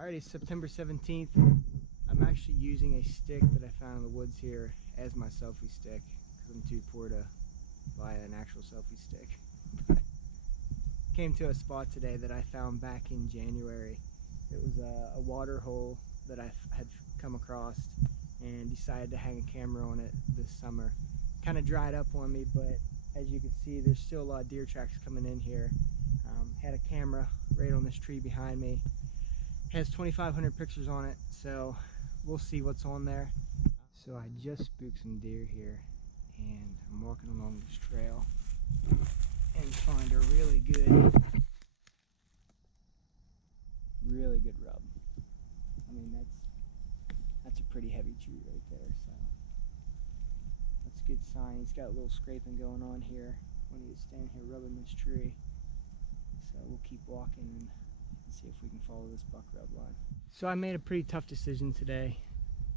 Alrighty, September 17th. I'm actually using a stick that I found in the woods here as my selfie stick because I'm too poor to buy an actual selfie stick. Came to a spot today that I found back in January. It was a water hole that I had come across and decided to hang a camera on it this summer. Kind of dried up on me, but as you can see, there's still a lot of deer tracks coming in here. Had a camera right on this tree behind me. Has 2,500 pictures on it, so we'll see what's on there. So I just spooked some deer here, and I'm walking along this trail and find a really good rub. I mean, that's a pretty heavy tree right there, so that's a good sign. He's got a little scraping going on here when he was standing here rubbing this tree. So we'll keep walking and see if we can follow this buck rub line. So I made a pretty tough decision today.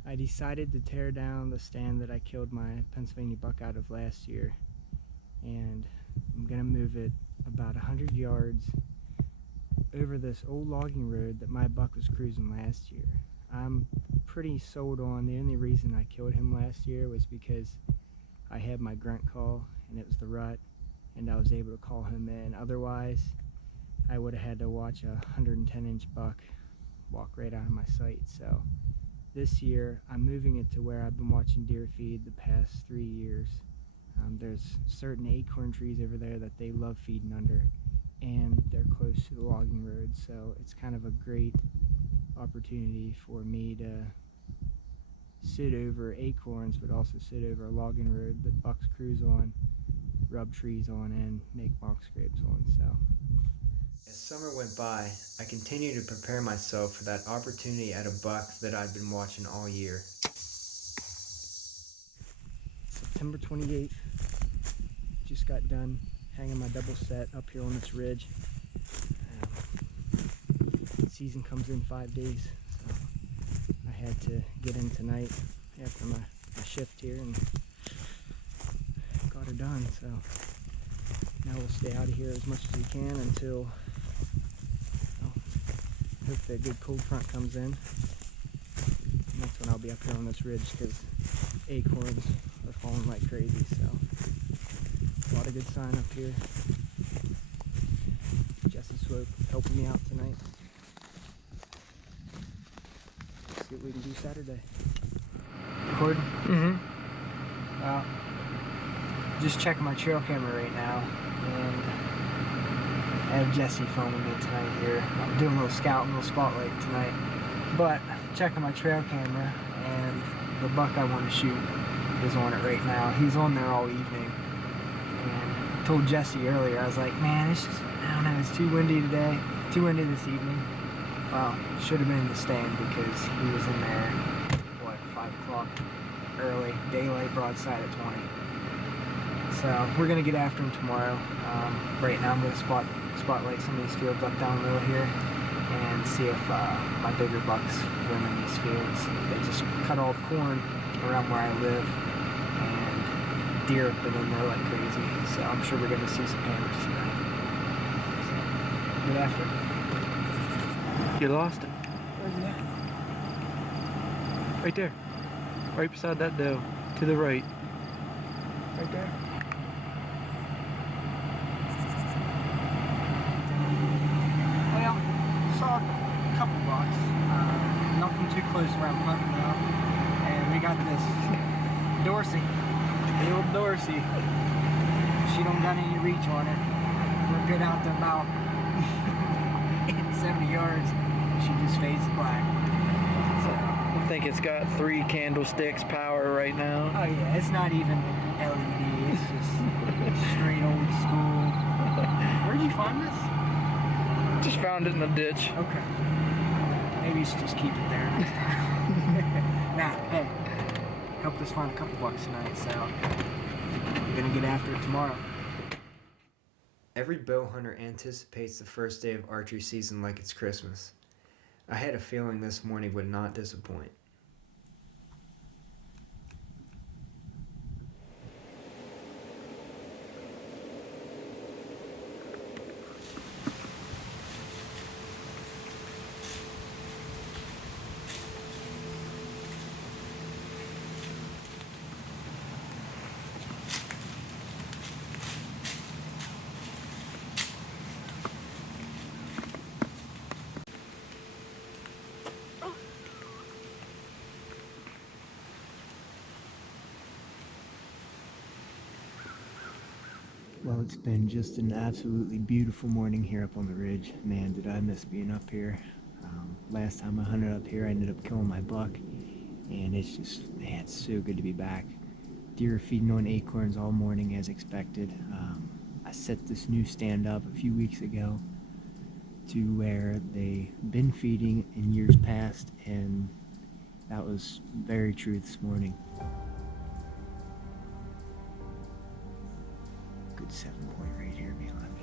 I decided to tear down the stand that I killed my Pennsylvania buck out of last year, and I'm gonna move it about 100 yards over this old logging road that my buck was cruising last year. I'm pretty sold on the only reason I killed him last year was because I had my grunt call and it was the rut, and I was able to call him in. Otherwise, I would have had to watch a 110-inch buck walk right out of my sight. So this year, I'm moving it to where I've been watching deer feed the past 3 years. There's certain acorn trees over there that they love feeding under, and they're close to the logging road, so it's kind of a great opportunity for me to sit over acorns, but also sit over a logging road that bucks cruise on, rub trees on, and make mock scrapes on. So as summer went by, I continued to prepare myself for that opportunity at a buck that I'd been watching all year. September 28th, just got done hanging my double set up here on this ridge. Season comes in 5 days, so I had to get in tonight after my shift here and got her done. So now we'll stay out of here as much as we can until, well, hope that good cold front comes in. And that's when I'll be up here on this ridge because acorns are falling like crazy. So a lot of good sign up here. Jesse Swope helping me out tonight. Let's see what we can do Saturday. Recording? Just checking my trail camera right now, and I have Jesse filming me tonight here. I'm doing a little scouting, a little spotlight tonight, but checking my trail camera, and the buck I want to shoot is on it right now. He's on there all evening, and I told Jesse earlier, I was like, man, it's just, I don't know, it's too windy today, too windy this evening. Well, should have been in the stand because he was in there, what, 5 o'clock early, daylight broadside at 20. So we're gonna get after him tomorrow. Right now I'm gonna spotlight some of these fields up down low here and see if my bigger bucks swim in these fields. They just cut all the corn around where I live, and deer have been in there like crazy. So I'm sure we're gonna see some hammers tonight. So get after him. You lost it. Where's he at? Right there. Right beside that doe. To the right. Right there? Well, saw a couple bucks. Nothing too close where I'm hunting now. And we got this Dorsey. The old Dorsey. She don't got any reach on her. We're good out to about 70 yards. She just fades to black. So, I think it's got 3 candlesticks power right now. oh yeah, it's not even LED. It's just straight old school. Where'd you find this? Just found it in a ditch. Okay. Maybe you should just keep it there next time. Nah, hey, helped us find a couple bucks tonight, so I'm gonna get after it tomorrow. Every bow hunter anticipates the first day of archery season like it's Christmas. I had a feeling this morning would not disappoint. Well, it's been just an absolutely beautiful morning here up on the ridge. Man, did I miss being up here. Last time I hunted up here, I ended up killing my buck, and it's just, man, it's so good to be back. Deer are feeding on acorns all morning as expected. I set this new stand up a few weeks ago to where they've been feeding in years past, and that was very true this morning. Good 7-point right here behind me.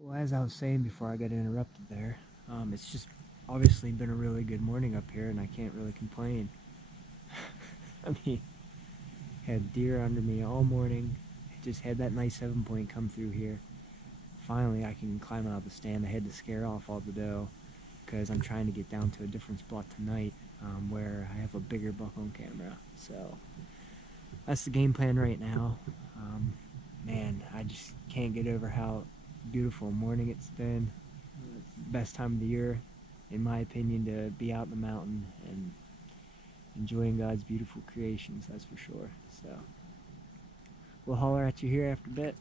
Well, as I was saying before I got interrupted there, it's just obviously been a really good morning up here, and I can't really complain. I mean, had deer under me all morning, just had that nice 7-point come through here. Finally, I can climb out of the stand. I had to scare off all the doe because I'm trying to get down to a different spot tonight where I have a bigger buck on camera. So that's the game plan right now. Man, I just can't get over how beautiful morning it's been. It's the best time of the year, in my opinion, to be out in the mountain and enjoying God's beautiful creations, that's for sure. So we'll holler at you here after a bit.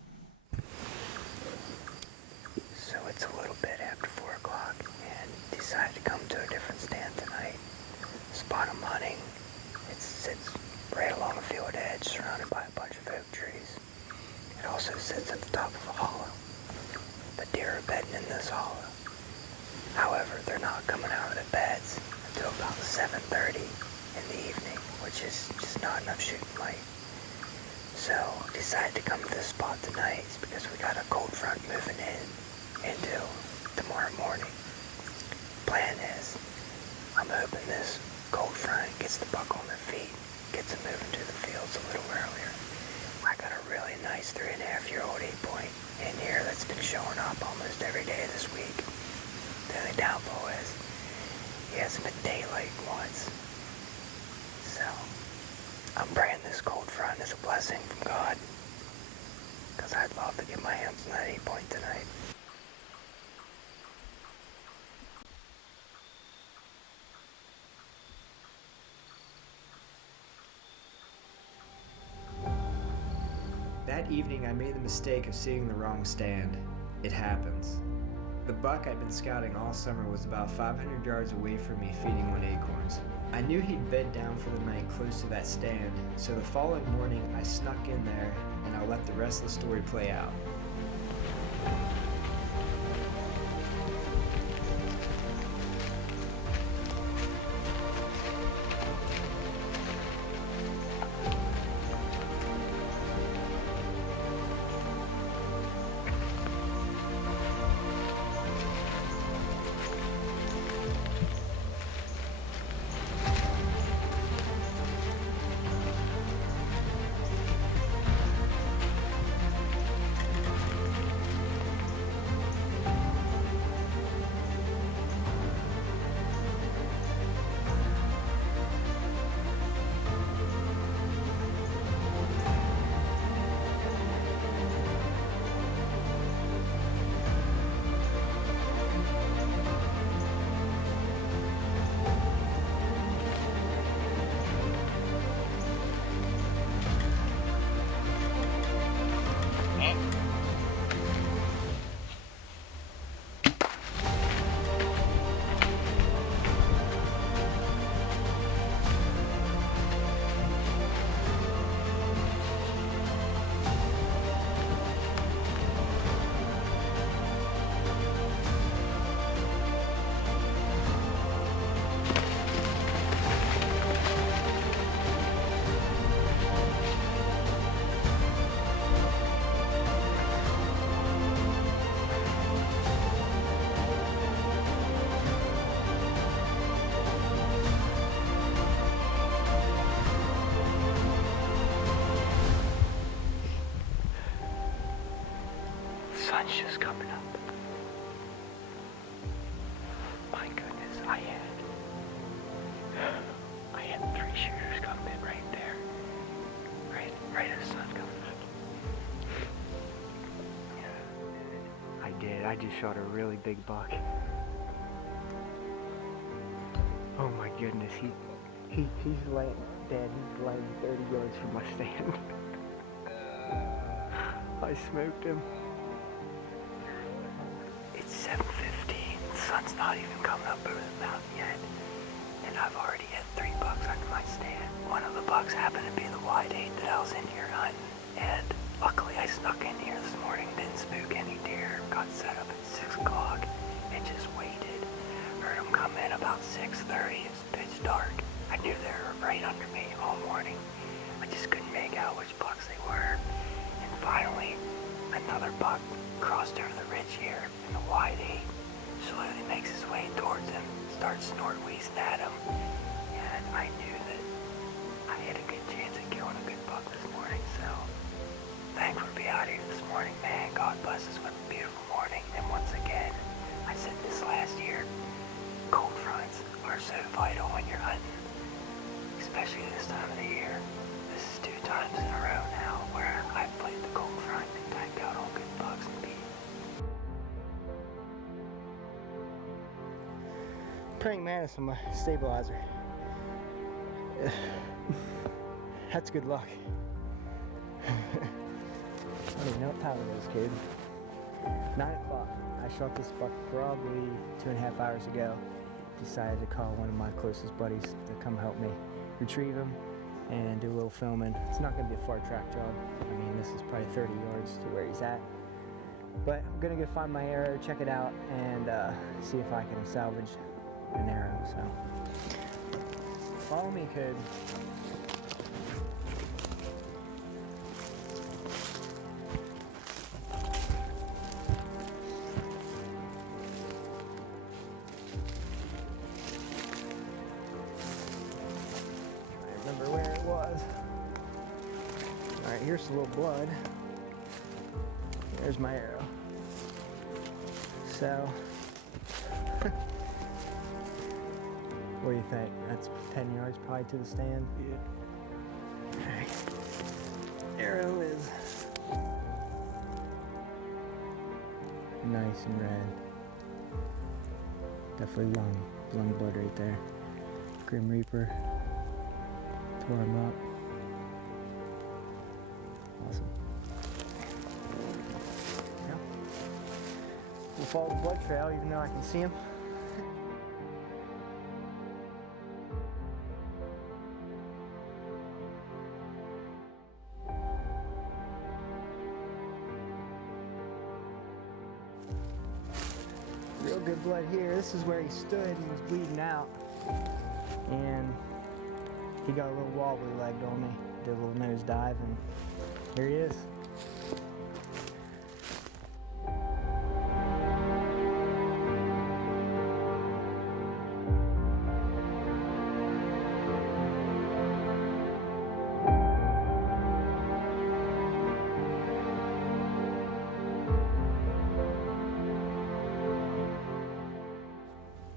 So it's a little bit after 4 o'clock and decided to come to a different stand tonight. Spot I'm hunting, it sits right along a field edge surrounded by a bunch of oak trees. It also sits at the top of a hollow. The deer are bedding in this hollow. However, they're not coming out of their beds until about 7:30 in the evening, which is just not enough shooting light. So decided to come to this spot tonight because we got a cold front moving into tomorrow morning. Plan is, I'm hoping this cold front gets the buck on their feet, gets them moving to the fields a little earlier. I got a really nice 3.5-year-old 8-point in here that's been showing up almost every day this week. The only downfall is he hasn't been daylight once. So I'm praying this cold front is a blessing from God, because I'd love to get my hands on that 8-point tonight. That evening I made the mistake of seeing the wrong stand. It happens. The buck I'd been scouting all summer was about 500 yards away from me feeding on acorns. I knew he'd bed down for the night close to that stand, so the following morning I snuck in there and I let the rest of the story play out. sun's just coming up. My goodness, I had 3 shooters come in right there. Right as the sun coming up. I did. I just shot a really big buck. Oh my goodness, he's laying dead. He's laying 30 yards from my stand. I smoked him. It's 7:15. The sun's not even coming up over the mountain yet. And I've already hit 3 bucks under my stand. One of the bucks happened to be the wide 8 that I was in here hunting. And luckily I snuck in here this morning, didn't spook any deer. Got set up at 6 o'clock and just waited. Heard them come in about 6:30. It was pitch dark. I knew they were right under me all morning. I just couldn't make out which bucks they were. And finally, another buck crossed over the ridge here, and the wide 8 slowly makes his way towards him, starts snort wheezing at him. And I knew that I had a good chance at killing a good buck this morning, so thankful to be out here this morning, man. God bless us with a beautiful morning. And once again, I said this last year, cold fronts are so vital when you're hunting, especially this time of the year. This is 2 times in a row now where I've played the cold front and tanked out on good bucks and beat. Praying mantis on my stabilizer. That's good luck. I don't even know what time it is, kid. 9 o'clock. I shot this buck probably 2.5 hours ago. Decided to call one of my closest buddies to come help me retrieve him and do a little filming. It's not going to be a far track job. I mean, this is probably 30 yards to where he's at. But I'm going to go find my arrow, check it out, and see if I can salvage an arrow. So, follow me, kid. Remember where it was. Alright, here's a little blood. There's my arrow. So, what do you think? That's 10 yards probably to the stand? Yeah. Alright. Arrow is nice and red. Definitely lung blood right there. Grim Reaper. Tore him up. Awesome. Yeah. We'll follow the blood trail even though I can see him. Real good blood here. This is where he stood and was bleeding out. And he got a little wobbly legged on me. Did a little nose dive, and here he is.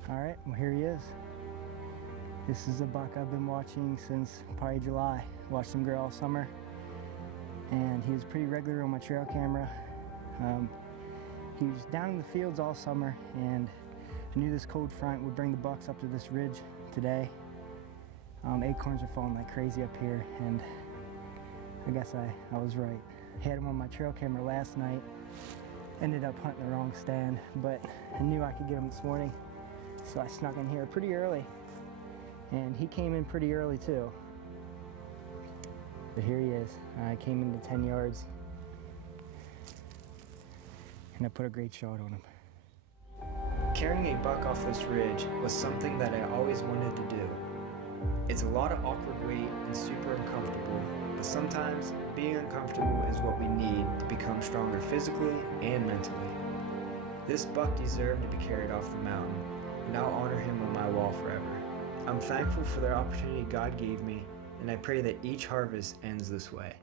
All right, well, here he is. This is a buck I've been watching since probably July. Watched him grow all summer, and he was pretty regular on my trail camera. He was down in the fields all summer, and I knew this cold front would bring the bucks up to this ridge today. Acorns are falling like crazy up here, and I guess I was right. Had him on my trail camera last night, ended up hunting the wrong stand, but I knew I could get him this morning, so I snuck in here pretty early. And he came in pretty early too. But here he is. I came into 10 yards and I put a great shot on him. Carrying a buck off this ridge was something that I always wanted to do. It's a lot of awkward weight and super uncomfortable, but sometimes being uncomfortable is what we need to become stronger physically and mentally. This buck deserved to be carried off the mountain, and I'll honor him on my wall forever. I'm thankful for the opportunity God gave me, and I pray that each harvest ends this way.